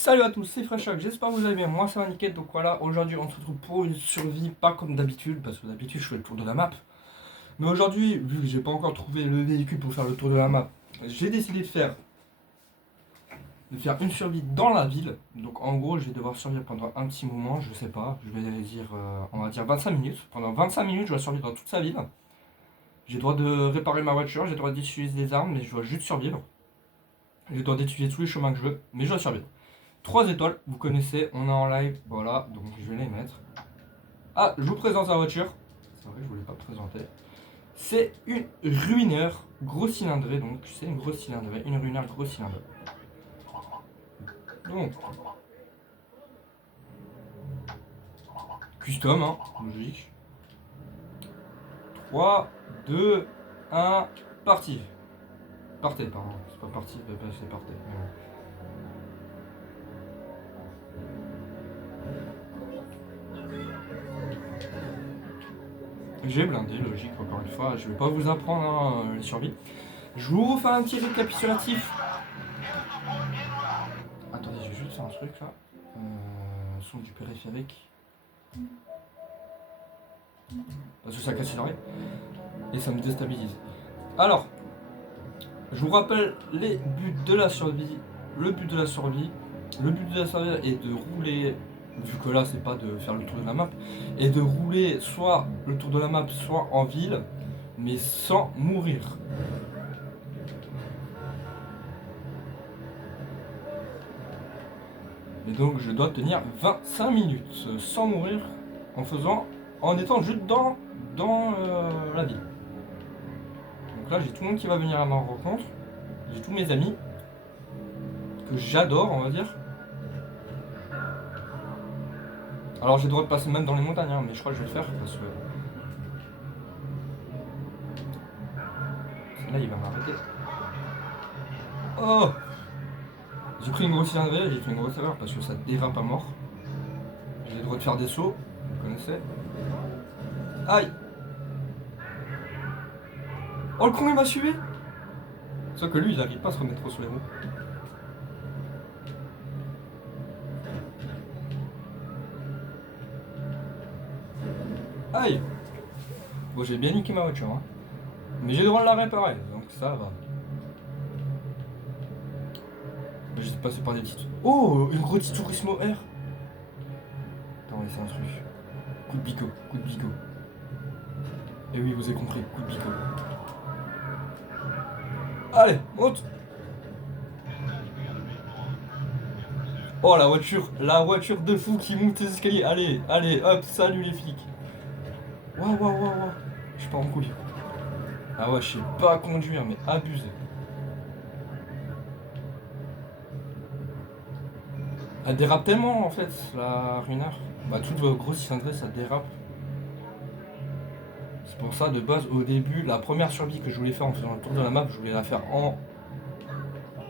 Salut à tous, c'est Freshak, j'espère que vous allez bien, moi ça va nickel, donc voilà, aujourd'hui on se retrouve pour une survie, pas comme d'habitude, parce que d'habitude je fais le tour de la map, mais aujourd'hui, vu que j'ai pas encore trouvé le véhicule pour faire le tour de la map, j'ai décidé de faire une survie dans la ville, donc en gros je vais devoir survivre pendant un petit moment, je sais pas, je vais dire, on va dire 25 minutes, pendant 25 minutes je dois survivre dans toute sa ville, j'ai le droit de réparer ma voiture, j'ai le droit d'utiliser des armes, mais je dois juste survivre, j'ai le droit d'utiliser tous les chemins que je veux, mais je dois survivre. 3 étoiles, vous connaissez, on est en live, voilà, donc je vais les mettre. Ah, je vous présente la voiture. C'est vrai, je voulais pas présenter. C'est une ruineur gros cylindrée, donc c'est une grosse cylindrée, une ruineur gros cylindrée. Donc, custom, hein, logique. 3, 2, 1, parti. Partez, pardon, c'est pas parti, c'est partez. J'ai blindé, logique, encore une fois. Je vais pas vous apprendre hein, les survies. Je vous refais un petit récapitulatif. Attendez, je vais juste faire un truc là. Son du périphérique. Parce que ça casse l'oreille. Et ça me déstabilise. Alors, je vous rappelle les buts de la survie. Le but de la survie. Le but de la survie est de rouler, vu que là c'est pas de faire le tour de la map, et de rouler soit le tour de la map, soit en ville, mais sans mourir. Et donc je dois tenir 25 minutes sans mourir en étant juste dans la ville. Donc là j'ai tout le monde qui va venir à ma rencontre, j'ai tous mes amis que j'adore on va dire. Alors j'ai le droit de passer même dans les montagnes hein, mais je crois que je vais le faire parce que là il va m'arrêter. Oh, j'ai pris une grosse cylindrée, j'ai fait une grosse erreur parce que ça dérape à mort. J'ai le droit de faire des sauts, vous connaissez. Aïe. Oh le con il m'a suivi. Sauf que lui il n'arrive pas à se remettre sur les roues. Aïe. Bon j'ai bien niqué ma voiture hein. Mais j'ai le droit de la réparer, donc ça va. J'étais passé par des petites... Oh, une grosse Turismo R. Attends, c'est un truc. Coup de bico, coup de bico. Et oui, vous avez compris, coup de bico. Allez, monte. Oh, la voiture de fou qui monte les escaliers. Allez, allez, hop, salut les flics. Waouh, waouh, waouh, waouh. Je suis pas en couille. Ah ouais, je sais pas conduire, mais abusé. Elle dérape tellement en fait, la ruineur. Bah, toute vos grosses cylindrées, ça dérape. C'est pour ça, de base, au début, la première survie que je voulais faire en faisant le tour de la map, je voulais la faire en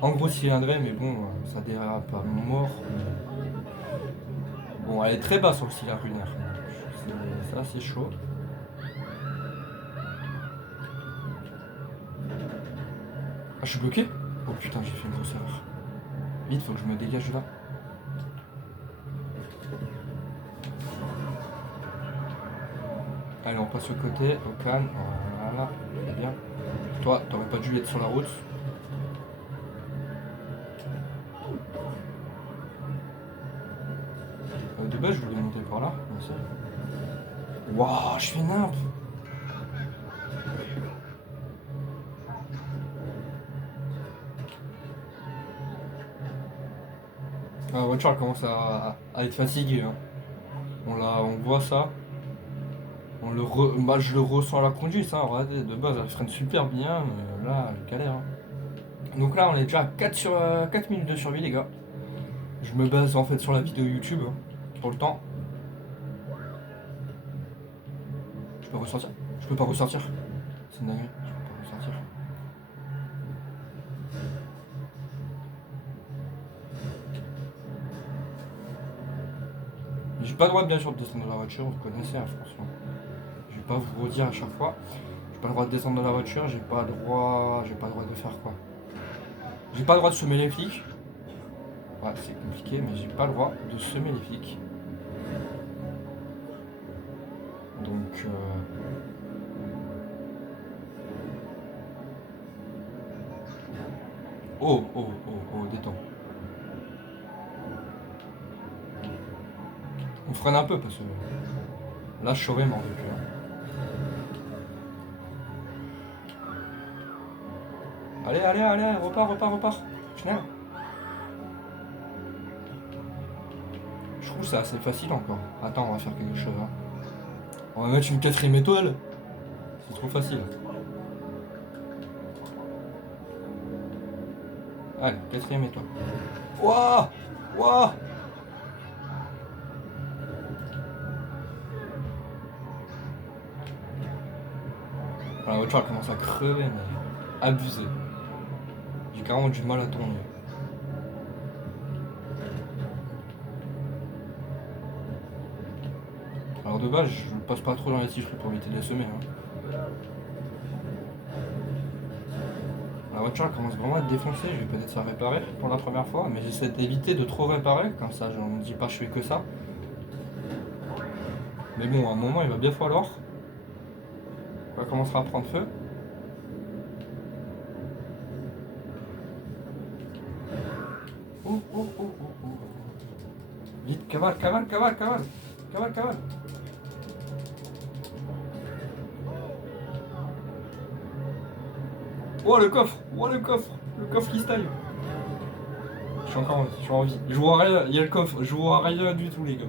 gros cylindrée, mais bon, ça dérape à mort. Bon, elle est très basse aussi, la ruineur. Ça, c'est chaud. Ah, je suis bloqué? Oh putain, j'ai fait une grosse erreur. Vite, faut que je me dégage de là. Allez, on passe au côté, au calme. Voilà, c'est bien. Toi, t'aurais pas dû être sur la route. De base, je voulais monter par là. Merci. Waouh, je fais nimp. La voiture elle commence à être fatiguée. Hein. On voit ça. Bah, je le ressens à la conduite. Hein. Regardez, de base, elle freine super bien. Mais là, elle galère. Hein. Donc là, on est déjà à 4 minutes de survie, les gars. Je me base en fait sur la vidéo YouTube hein, pour le temps. Je peux ressortir? Je peux pas ressortir. C'est une dinguerie. Je peux pas ressortir. J'ai pas le droit bien sûr de descendre de la voiture, vous connaissez hein, franchement. Je vais pas vous redire à chaque fois. J'ai pas le droit de descendre de la voiture, j'ai pas le droit de faire quoi. J'ai pas le droit de semer les flics. Ouais, c'est compliqué, mais j'ai pas le droit de semer les flics. Donc... Oh, oh, oh, oh, détends. On freine un peu parce que... Là, je serais mort depuis. Hein. Allez, allez, allez, repars, repars, repars. Schnell. Je trouve ça assez facile encore. Attends, on va faire quelque chose. Hein. On va mettre une 4ème étoile. C'est trop facile. Allez, 4ème étoile. Wouah, wouah. La voiture elle commence à crever, mais abusé. J'ai carrément du mal à tourner. Alors de base, je passe pas trop dans les sifflets pour éviter de les semer. Hein. La voiture elle commence vraiment à être défoncée, je vais peut-être ça réparer pour la première fois, mais j'essaie d'éviter de trop réparer, comme ça je ne dis pas je fais que ça. Mais bon, à un moment il va bien falloir. Ça commencera à prendre feu. Oh, oh, oh, oh, oh. Vite, cavale, cavale, cavale, cavale. Cavale, cavale. Oh le coffre. Oh le coffre. Le coffre qui se taille. Je suis encore en vie, je suis en vie. Je vois rien, il y a le coffre, je vois rien du tout les gars.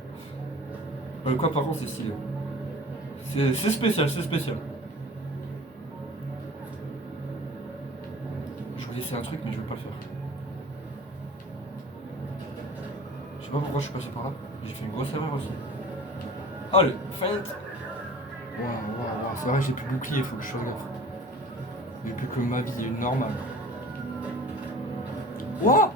Le coffre par contre c'est stylé. C'est spécial, c'est spécial. Je voulais essayer un truc mais je vais pas le faire. Je sais pas pourquoi je suis passé par là. J'ai fait une grosse erreur aussi. Allez, feinte. Waouh, waouh, waouh. C'est vrai, j'ai plus de bouclier, faut que je fasse gaffe. J'ai plus que ma vie normale. Waouh.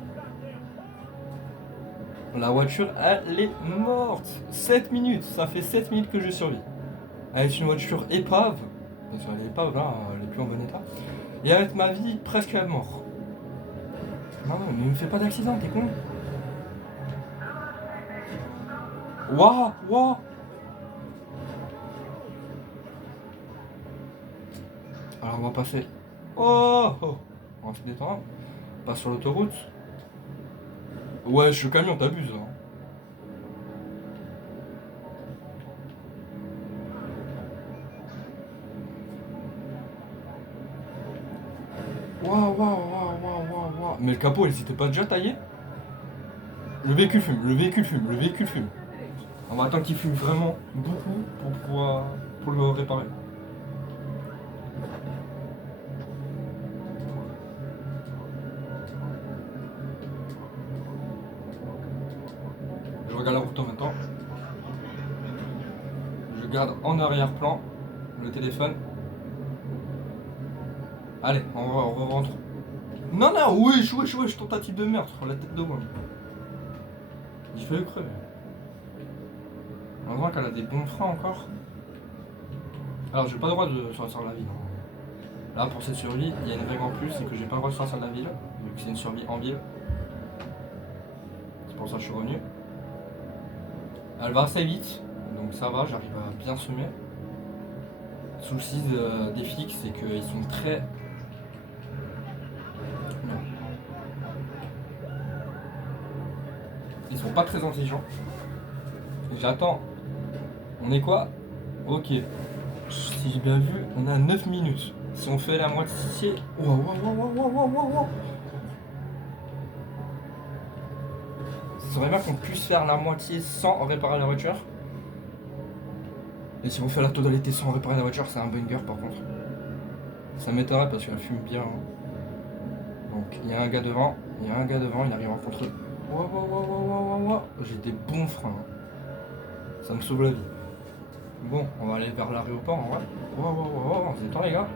La voiture, elle est morte. 7 minutes, ça fait 7 minutes que je survis. Avec une voiture épave, parce qu'elle est épave là, elle est plus en bon état. Et avec ma vie presque à mort. Non, non, mais me fais pas d'accident, t'es con. Waouh, waouh. Alors on va passer. Oh, oh. On va se détendre. On passe sur l'autoroute. Ouais, je suis camion, t'abuses. Hein. Waouh, waouh, waouh, waouh, waouh, waouh. Mais le capot, il s'était pas déjà taillé? Le véhicule fume, le véhicule fume, le véhicule fume. On va attendre qu'il fume vraiment beaucoup pour pouvoir pour le réparer. Je regarde la route en même temps. Je garde en arrière-plan le téléphone. Allez, on rentre. Non, non, wesh, tentative de meurtre, la tête de moi. J'ai failli crever. On voit qu'elle a des bons freins encore. Alors, j'ai pas le droit de sortir de la ville. Là, pour cette survie, il y a une règle en plus, c'est que j'ai pas le droit de sortir de la ville, vu que c'est une survie en ville. C'est pour ça que je suis revenu. Elle va assez vite, donc ça va, j'arrive à bien semer. Le souci des flics, c'est qu'ils sont très... Non. Ils sont pas très intelligents. J'attends. On est quoi? Ok. Si j'ai bien vu, on a 9 minutes. Si on fait la moitié... Waouh, waouh, waouh, waouh, waouh, waouh, waouh. Ce serait bien qu'on puisse faire la moitié sans réparer la voiture. Et si on fait la totalité sans réparer la voiture, c'est un banger par contre. Ça m'étonnerait parce qu'elle fume bien. Hein. Donc il y a un gars devant, il arrive en contre. Waouh, waouh, waouh, waouh, waouh, waouh. J'ai des bons freins. Hein. Ça me sauve la vie. Bon, on va aller vers l'aéroport en vrai. Waouh, waouh, waouh, waouh, on se détend les gars.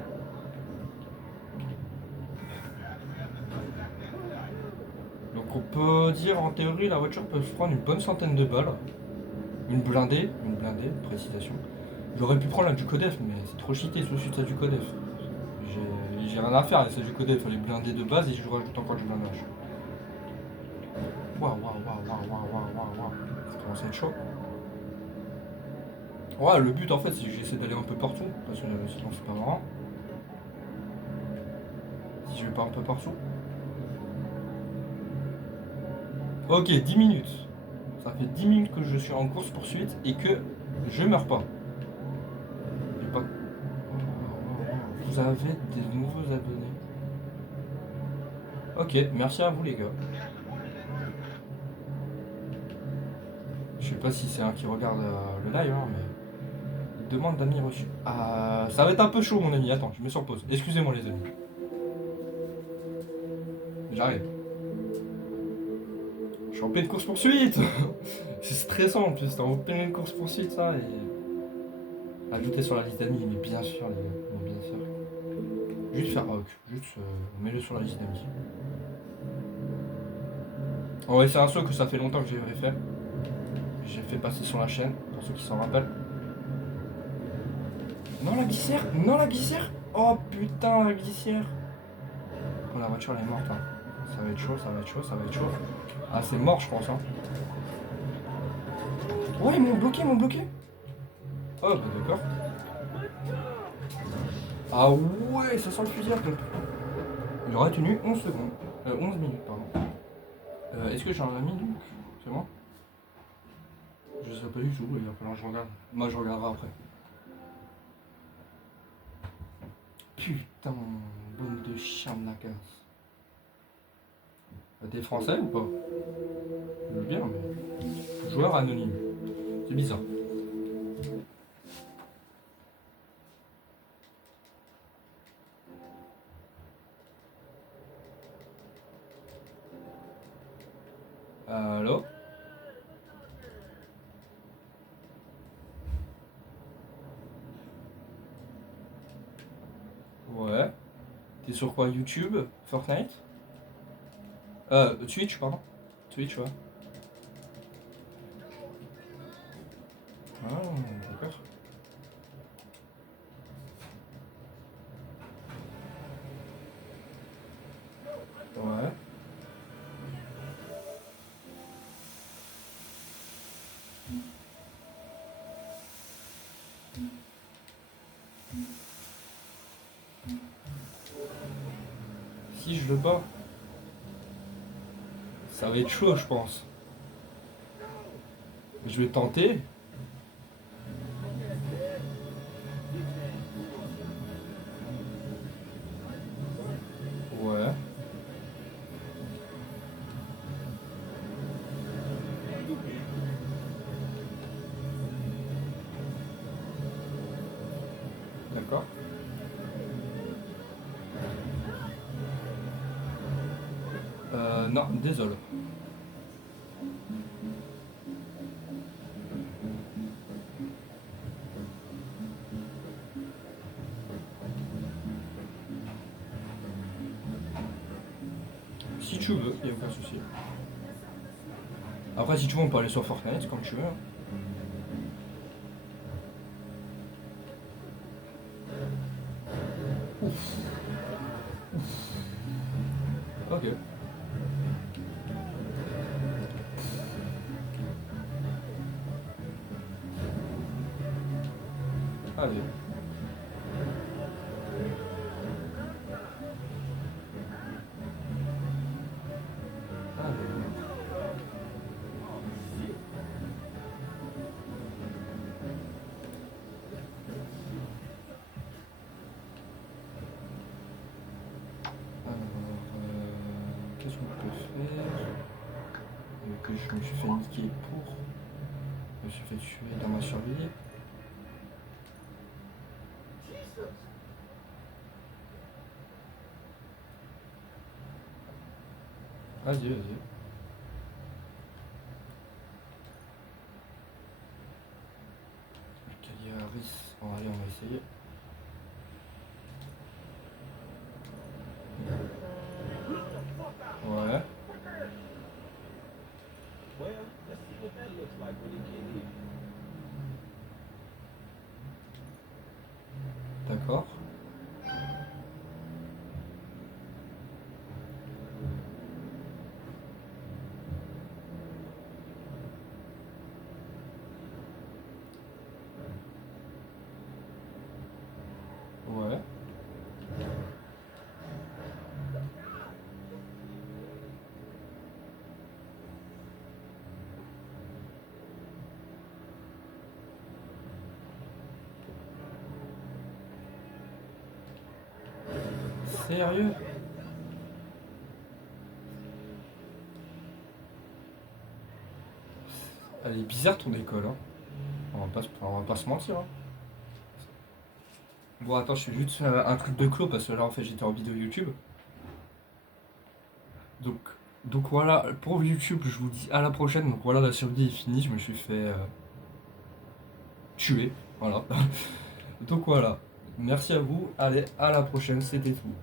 Donc on peut dire en théorie la voiture peut se prendre une bonne centaine de balles. Une blindée, précision. J'aurais pu prendre la Ducodef, mais c'est trop cheaté sous-dessus de la Ducodef. J'ai rien à faire avec la Ducodef, elle est blindée de base et je rajoute encore du blindage. Waouh, waouh, waouh, waouh, waouh, waouh, waouh, waouh. Ça commence à être chaud. Ouais, le but en fait, c'est que j'essaie d'aller un peu partout. Parce que sinon, c'est pas marrant. Si je vais pas un peu partout. Ok, 10 minutes. Ça fait 10 minutes que je suis en course-poursuite et que je meurs pas. J'ai pas... Vous avez des nouveaux abonnés. Ok, merci à vous les gars. Je sais pas si c'est un qui regarde le live, hein, mais... Demande d'amis reçus. Ah, ça va être un peu chaud mon ami, attends, je mets sur pause. Excusez-moi les amis. J'arrive. Je suis en pleine course-poursuite. C'est stressant en plus, t'es en pleine course-poursuite ça et... Ajouter sur la liste d'amis, mais bien sûr les gars, mais bien sûr. Juste faire rock, juste mets-le sur la liste d'amis. En vrai c'est un saut que ça fait longtemps que j'ai fait. J'ai fait passer sur la chaîne, pour ceux qui s'en rappellent. Non la glissière. Non la glissière. Oh putain la glissière. Oh la voiture elle est morte hein. Ça va être chaud, ça va être chaud, ça va être chaud. Ah c'est mort je pense hein. Ouais ils m'ont bloqué, ils m'ont bloqué. Oh bah d'accord. Ah ouais ça sent le fusil à pompe. Il aurait tenu 11 secondes. 11 minutes pardon. Est-ce que j'ai un ami donc? C'est bon? Je sais pas du tout, il va falloir que je regarde. Moi je regarderai après. Putain, bande de chiens de la casse. T'es français ou pas? Je veux bien, mais. Joueur anonyme. C'est bizarre. Allô? Ouais. T'es sur quoi? YouTube? Fortnite? Twitch, pardon. Twitch, ouais. Ah, d'accord. Ouais. Si je veux pas, ça va être chaud, je pense. Je vais tenter. Ouais. D'accord. Non, désolé. Si tu veux, y a aucun souci. Après, si tu veux, on peut aller sur Fortnite, comme tu veux. Ok. Allez. Allez. Alors, qu'est-ce qu'on peut faire? Que je me suis fait niquer pour. Je me suis fait tuer dans ma survie. Vas-y, vas-y. Caliaris. Bon, allez, on va essayer. Ouais. D'accord. Sérieux? Elle est bizarre ton école, hein. On va pas se mentir, hein. Bon, attends, je fais juste un truc de clos parce que là, en fait, j'étais en vidéo YouTube. Donc, donc voilà, pour YouTube, je vous dis à la prochaine. Donc voilà, la survie est finie. Je me suis fait tuer. Voilà. Donc voilà. Merci à vous. Allez, à la prochaine. C'était tout.